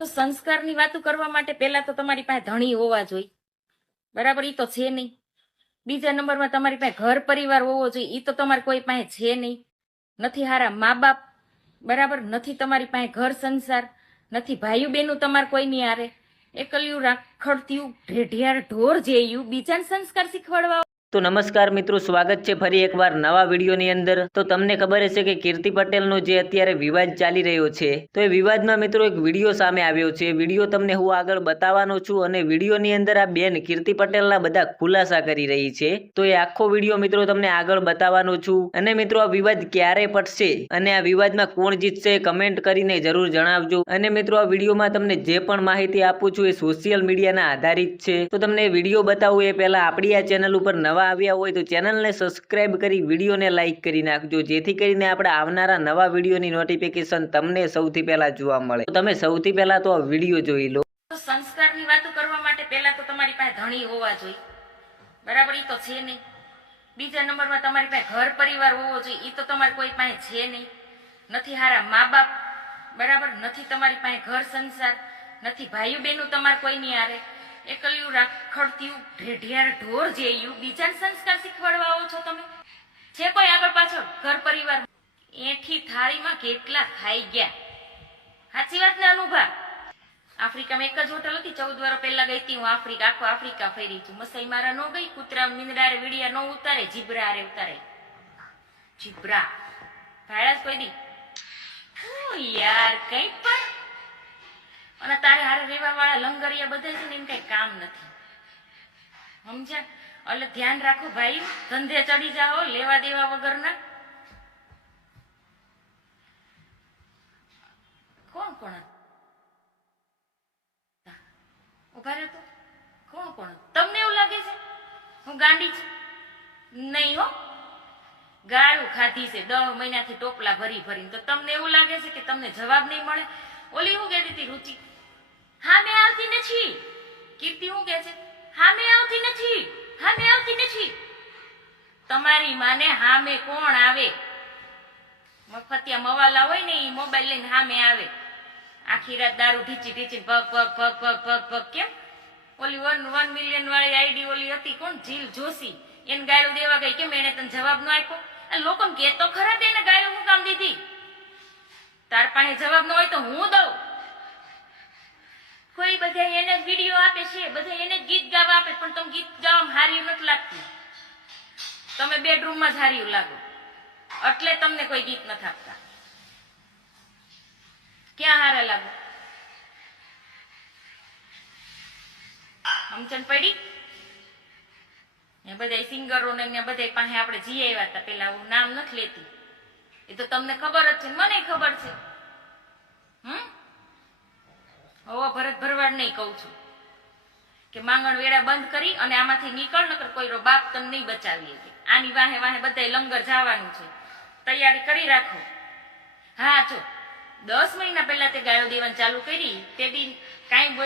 તો સંસ્કારની વાતો કરવા માટે પહેલા તો તમારી પાસે ધણી હોવા જોઈએ. બરાબર? એ તો છે નહીં. બીજા નંબરમાં તમારી પાસે ઘર પરિવાર હોવો જોઈએ. એ તો તમારે કોઈ પાસે છે નહીં. નથી હારા મા બાપ બરાબર? નથી તમારી પાસે ઘર સંસાર. નથી ભાઈઓ બહેનું તમારે કોઈ નહીં હારે. એકલ્યું રાખડતી, ઢેઢિયાર ઢોર જેયું. બીજાને સંસ્કાર શીખવાડવા તો નમસ્કાર મિત્રો, સ્વાગત છે ફરી એકવાર નવા વિડીયોની અંદર. તો તમને ખબર હશે કે કીર્તિ પટેલનો જે અત્યારે વિવાદ ચાલી રહ્યો છે, તો એ વિવાદમાં મિત્રો એક વીડિયો સામે આવ્યો છે. વીડિયો તમને હું આગળ બતાવવાનો છું અને વિડીયોની અંદર આ બેન કીર્તિ પટેલના બધા ખુલાસા કરી રહી છે. તો એ આખો વીડિયો મિત્રો તમને આગળ બતાવવાનો છું. અને મિત્રો આ વિવાદ ક્યારે પટશે અને આ વિવાદમાં કોણ જીતશે કમેન્ટ કરીને જરૂર જણાવજો. અને મિત્રો આ વિડીયોમાં તમને જે પણ માહિતી આપું છું એ સોશિયલ મીડિયાના આધારિત છે. તો તમને વીડિયો બતાવું એ પહેલા આપણી આ ચેનલ ઉપર નવા આવ્યા હોય તો ચેનલને સબસ્ક્રાઈબ કરી, વિડીયોને લાઇક કરી નાખજો. જેથી કરીને આપણે આવનારા નવા વિડીયોની નોટિફિકેશન તમને સૌથી પહેલા જોવા મળે. તમે સૌથી પહેલા તો આ વીડિયો જોઈ લો. સંસ્કારની વાતો કરવા માટે પહેલા તો તમારી પાસે ધણી હોવા જોઈએ. બરાબર? એ તો છે નહીં. બીજા નંબરમાં તમારી પાસે ઘર પરિવાર હોવો જોઈએ. એ તો તમારે કોઈ પાસે છે નહીં. નથી હારા મા બાપ બરાબર? નથી તમારી પાસે ઘર સંસાર. નથી ભાઈ બહેનું તમારે કોઈની હારે. એકલ્યું રાખડતિયું ઢેઢિયાર ઢોર જેયું, બીજાને સંસ્કાર શીખવાડવા આવો છો તમે. છે કોઈ આગળ પાછળ ઘર પરિવાર એઠી થાળીમાં કેટલા ખાઈ ગયા. સાચી વાત ને અનુભા? આફ્રિકામાં એક જ હોટલ હતી, ચૌદ વર્ષ પહેલા ગઈ હતી હું આફ્રિકા, આખો આફ્રિકા ફેરી છું. મસાઈ મારા ન ગઈ, કૂતરા મીંદડારે વીડિયા ન ઉતારે જીબ્રા રે ઉતારે. જીબ્રા ભાડા કોઈ દી. યાર કઈ પણ અને તારે હારે રેવા વાળા લંગરિયા બધા છે ને એમ કઈ કામ નથી. સમજ્યા? એટલે ધ્યાન રાખો ભાઈ, ધંધે ચડી જાઓ, લેવા દેવા વગરના. કોણ કોણ? ઊભા રહેતો કોણ કોણ તમને એવું લાગે છે? હું ગાંડી છું? નહીં હો. ગાળું ખાધી છે દસ મહિનાથી ટોપલા ભરી ભરીને. તો તમને એવું લાગે છે કે તમને જવાબ નહીં મળે? ઓલી હું કહેતી હતી, રુચિ? હા, મેં આવતી નથી. કીર્તિ હું કહે છે? હા, મેં આવતી નથી. હા, મેં આવતી નથી. તમારી માને હા, મેં કોણ આવે? મફતિયા મવાલા હોય ને એ મોબાઈલ લઈને સામે આવે. આખી રાત દારૂ ઢીચી ઢીચી ભગ ભગ ભગ ભગ ભગ ભગ કેમ? ઓલી વન વન મિલિયન વાળી આઈડી ઓલી હતી કોણ? જીલ જોશી. એને ગાયું દેવા ગઈ કેમ? એને તને જવાબ ન આપ્યો? લોકો કે તો ખરા તેને ગાયું હું કામ દીધી? તાર પાસે જવાબ ન હોય તો હું દઉં. કોઈ બધા એને જ વીડિયો આપે છે બધા એને ગીત ગાવા આપે, પણ તમે ગીત ગાવામાં હાર્યું નથી લાગતું. તમે બેડરૂમમાં જ હાર્યું લાગો. એટલે તમને કોઈ ગીત નથી આપતા. ક્યાં હારે લાગો? સમજણ પડી? બધા સિંગરો ને બધા પાસે આપણે જઈ આવ્યા હતા પેલા હું નામ નથી લેતી. એ તો તમને ખબર જ છે, મને ખબર છે. હમ? હવે ભરત નહીં કહું છું કે માંગણ વેળા બંધ કરી અને આમાંથી નીકળ, નકર કોઈ બાપ તને નહીં બચાવી આની વાહે વાહે બધા લંગર જવાનું છે. તૈયારી કરી રાખો. હા, જો. દસ મહિના પહેલા તે ગાયો દેવાનું ચાલુ કરી, તે દી કાંઈ